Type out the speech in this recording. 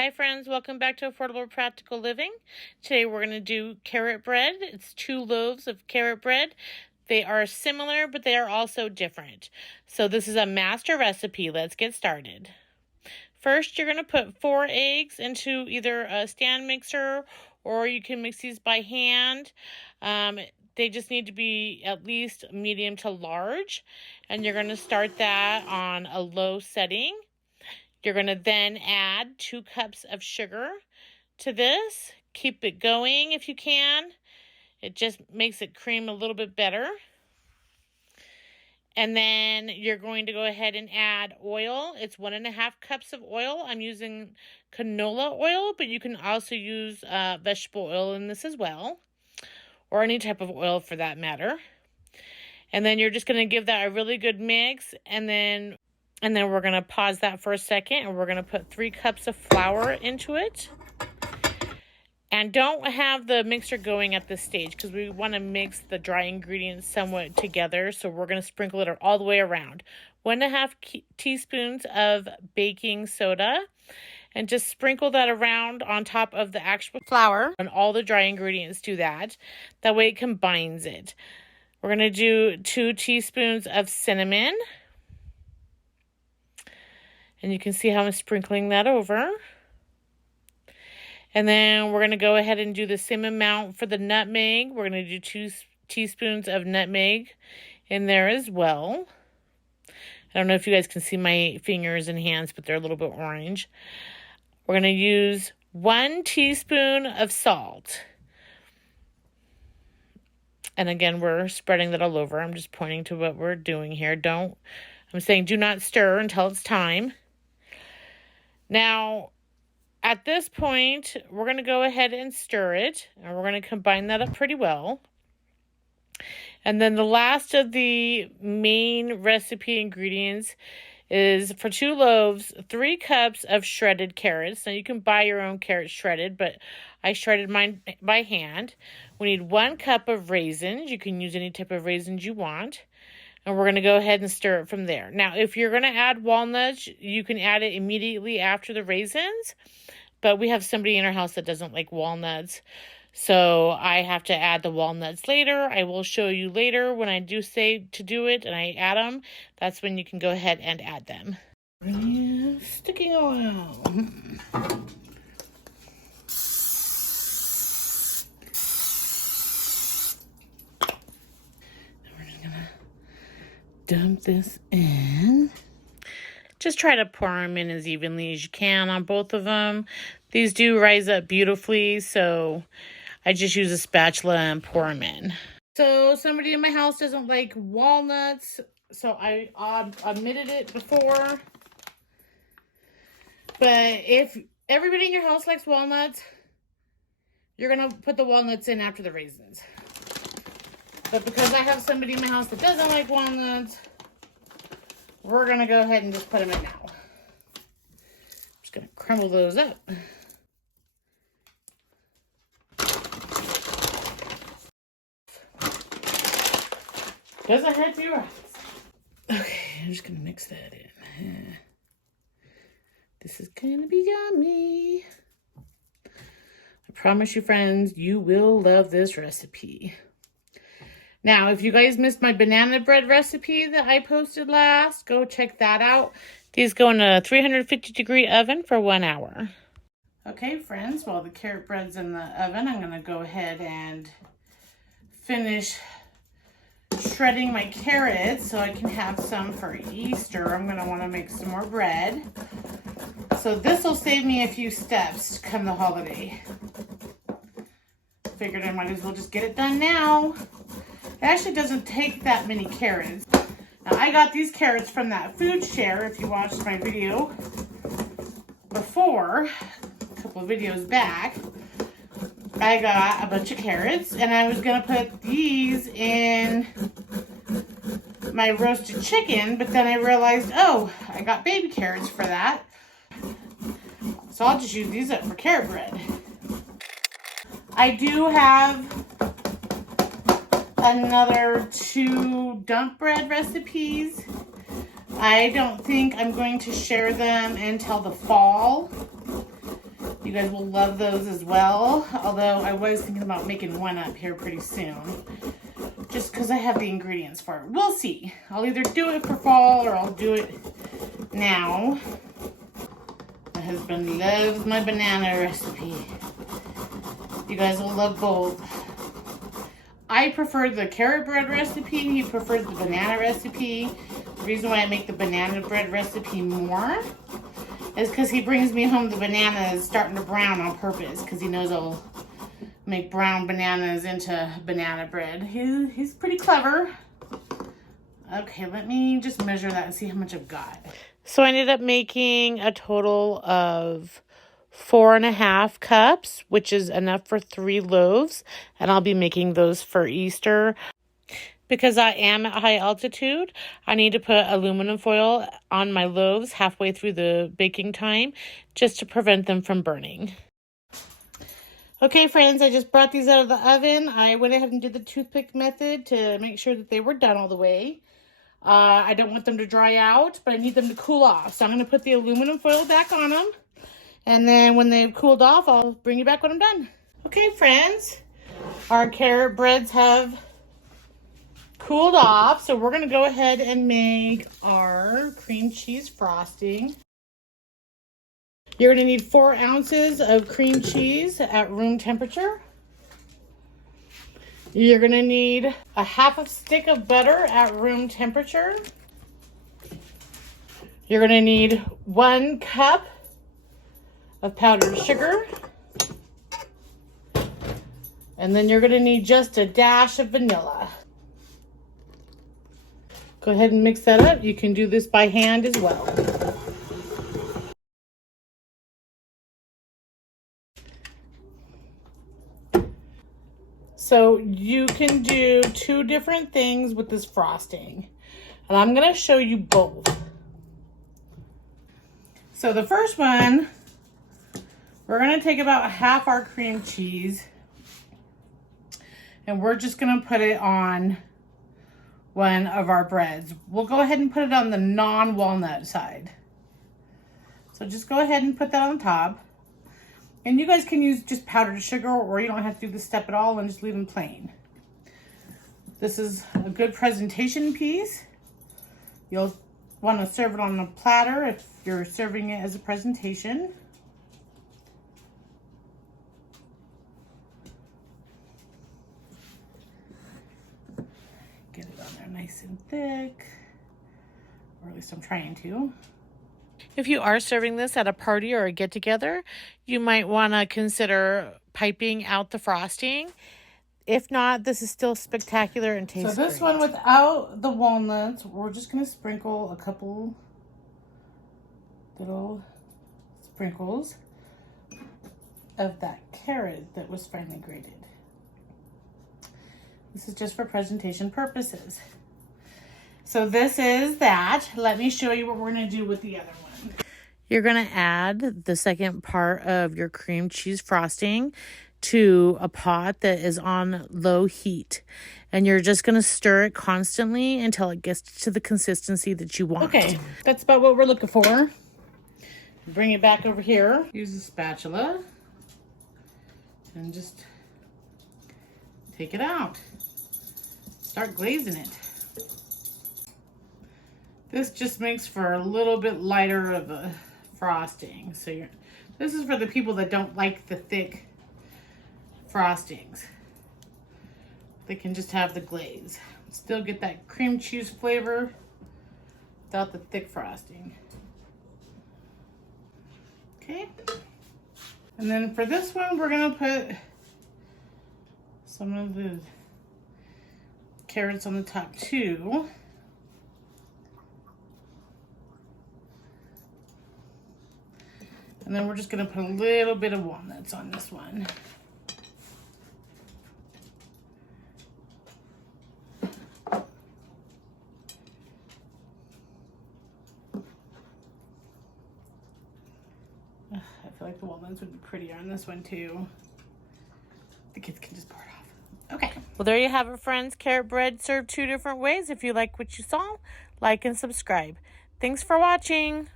Hi friends, welcome back to Affordable Practical Living. Today we're going to do carrot bread. It's 2 loaves of carrot bread. They are similar, but they are also different. So this is a master recipe. Let's get started. First, you're going to put 4 eggs into either a stand mixer or you can mix these by hand. They just need to be at least medium to large. And you're going to start that on a low setting. You're going to then add 2 cups of sugar to this. Keep it going if you can. It just makes it cream a little bit better. And then you're going to go ahead and add oil. It's 1.5 cups of oil. I'm using canola oil, but you can also use vegetable oil in this as well, or any type of oil for that matter. And then you're just going to give that a really good mix, and then we're going to pause that for a second, and we're going to put 3 cups of flour into it. And don't have the mixer going at this stage because we want to mix the dry ingredients somewhat together. So we're going to sprinkle it all the way around. 1.5 teaspoons of baking soda. And just sprinkle that around on top of the actual flour. And all the dry ingredients do that. That way it combines it. We're going to do 2 teaspoons of cinnamon. And you can see how I'm sprinkling that over. And then we're going to go ahead and do the same amount for the nutmeg. We're going to do 2 teaspoons of nutmeg in there as well. I don't know if you guys can see my fingers and hands, but they're a little bit orange. We're going to use 1 teaspoon of salt. And again, we're spreading that all over. I'm just pointing to what we're doing here. I'm saying do not stir until it's time. Now, at this point, we're going to go ahead and stir it, and we're going to combine that up pretty well. And then the last of the main recipe ingredients is for 2 loaves, 3 cups of shredded carrots. Now, you can buy your own carrots shredded, but I shredded mine by hand. We need 1 cup of raisins. You can use any type of raisins you want. And we're going to go ahead and stir it from there. Now, if you're going to add walnuts, you can add it immediately after the raisins. But we have somebody in our house that doesn't like walnuts. So I have to add the walnuts later. I will show you later when I do say to do it and I add them. That's when you can go ahead and add them. Sticking oil. Dump this in. Just try to pour them in as evenly as you can on both of them. These do rise up beautifully, so I just use a spatula and pour them in. So somebody in my house doesn't like walnuts, so I omitted it before. But if everybody in your house likes walnuts, you're going to put the walnuts in after the raisins. But because I have somebody in my house that doesn't like walnuts, we're going to go ahead and just put them in now. I'm just going to crumble those up. Doesn't hurt to your eyes. Okay, I'm just going to mix that in. This is going to be yummy. I promise you, friends, you will love this recipe. Now, if you guys missed my banana bread recipe that I posted last, go check that out. These go in a 350-degree oven for 1 hour. Okay, friends, while the carrot bread's in the oven, I'm going to go ahead and finish shredding my carrots so I can have some for Easter. I'm going to want to make some more bread. So this will save me a few steps come the holiday. Figured I might as well just get it done now. It actually doesn't take that many carrots. Now, I got these carrots from that food share, if you watched my video before, a couple of videos back. I got a bunch of carrots, and I was going to put these in my roasted chicken, but then I realized, oh, I got baby carrots for that. So I'll just use these up for carrot bread. I do have another 2 dump bread recipes. I don't think I'm going to share them until the fall. You guys will love those as well. Although I was thinking about making one up here pretty soon. Just because I have the ingredients for it. We'll see. I'll either do it for fall or I'll do it now. My husband loves my banana recipe. You guys will love both. I prefer the carrot bread recipe. He prefers the banana recipe. The reason why I make the banana bread recipe more is because he brings me home the bananas starting to brown on purpose because he knows I'll make brown bananas into banana bread. He's pretty clever. Okay, let me just measure that and see how much I've got. So I ended up making a total of 4.5 cups, which is enough for 3 loaves. And I'll be making those for Easter. Because I am at high altitude, I need to put aluminum foil on my loaves halfway through the baking time just to prevent them from burning. Okay, friends, I just brought these out of the oven. I went ahead and did the toothpick method to make sure that they were done all the way. I don't want them to dry out, but I need them to cool off. So I'm going to put the aluminum foil back on them. And then when they've cooled off, I'll bring you back when I'm done. Okay, friends, our carrot breads have cooled off. So we're going to go ahead and make our cream cheese frosting. You're going to need 4 ounces of cream cheese at room temperature. You're going to need a half a stick of butter at room temperature. You're going to need 1 cup of powdered sugar. And then you're going to need just a dash of vanilla. Go ahead and mix that up. You can do this by hand as well. So you can do 2 different things with this frosting. And I'm going to show you both. So the first one, we're going to take about half our cream cheese. And we're just going to put it on one of our breads. We'll go ahead and put it on the non-walnut side. So just go ahead and put that on top. And you guys can use just powdered sugar, or you don't have to do this step at all and just leave them plain. This is a good presentation piece. You'll want to serve it on a platter if you're serving it as a presentation. Get it on there nice and thick, or at least I'm trying to. If you are serving this at a party or a get-together, you might want to consider piping out the frosting. If not, this is still spectacular and tastes great. So this one without the walnuts, we're just going to sprinkle a couple little sprinkles of that carrot that was finely grated. This is just for presentation purposes. So this is that. Let me show you what we're going to do with the other one. You're going to add the second part of your cream cheese frosting to a pot that is on low heat. And you're just going to stir it constantly until it gets to the consistency that you want. Okay, that's about what we're looking for. Bring it back over here. Use a spatula and just take it out. Start glazing it. This just makes for a little bit lighter of a frosting. So this is for the people that don't like the thick frostings. They can just have the glaze. Still get that cream cheese flavor without the thick frosting. Okay. And then for this one, we're gonna put some of the carrots on the top too. And then we're just going to put a little bit of walnuts on this one. I feel like the walnuts would be prettier on this one too. The kids can just pour it off. Okay. Well, there you have it, friends. Carrot bread served 2 different ways. If you like what you saw, like and subscribe. Thanks for watching.